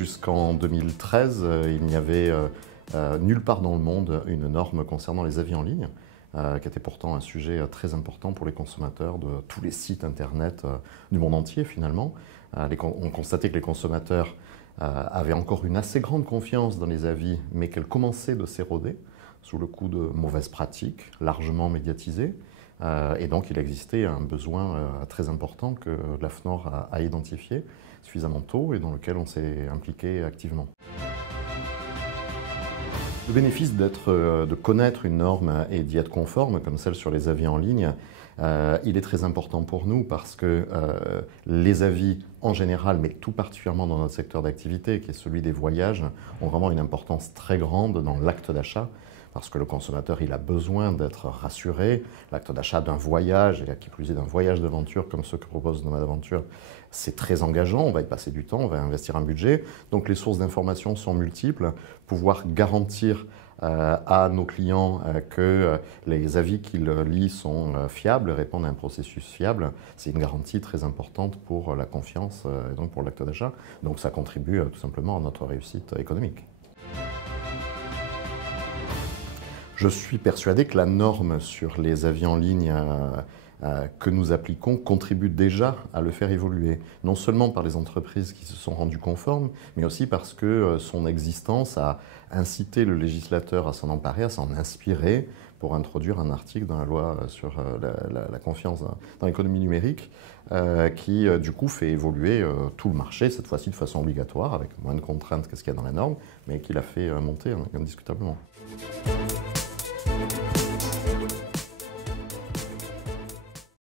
jusqu'en 2013, il n'y avait nulle part dans le monde une norme concernant les avis en ligne, qui était pourtant un sujet très important pour les consommateurs de tous les sites internet du monde entier finalement. On constatait que les consommateurs avaient encore une assez grande confiance dans les avis, mais qu'elle commençait de s'éroder sous le coup de mauvaises pratiques, largement médiatisées. Et donc il existait un besoin très important que l'AFNOR a identifié suffisamment tôt et dans lequel on s'est impliqué activement. Le bénéfice de connaître une norme et d'y être conforme, comme celle sur les avis en ligne, il est très important pour nous parce que les avis en général, mais tout particulièrement dans notre secteur d'activité, qui est celui des voyages, ont vraiment une importance très grande dans l'acte d'achat. Parce que le consommateur, il a besoin d'être rassuré. L'acte d'achat d'un voyage, et qui plus est d'un voyage d'aventure comme ceux que propose Nomade Aventure, c'est très engageant, on va y passer du temps, on va investir un budget. Donc les sources d'information sont multiples. Pouvoir garantir à nos clients que les avis qu'ils lisent sont fiables, répondent à un processus fiable, c'est une garantie très importante pour la confiance et donc pour l'acte d'achat. Donc ça contribue tout simplement à notre réussite économique. Je suis persuadé que la norme sur les avis en ligne que nous appliquons contribue déjà à le faire évoluer. Non seulement par les entreprises qui se sont rendues conformes, mais aussi parce que son existence a incité le législateur à s'en emparer, à s'en inspirer pour introduire un article dans la loi sur la confiance dans l'économie numérique qui, du coup, fait évoluer tout le marché, cette fois-ci de façon obligatoire, avec moins de contraintes que ce qu'il y a dans la norme, mais qui l'a fait monter indiscutablement.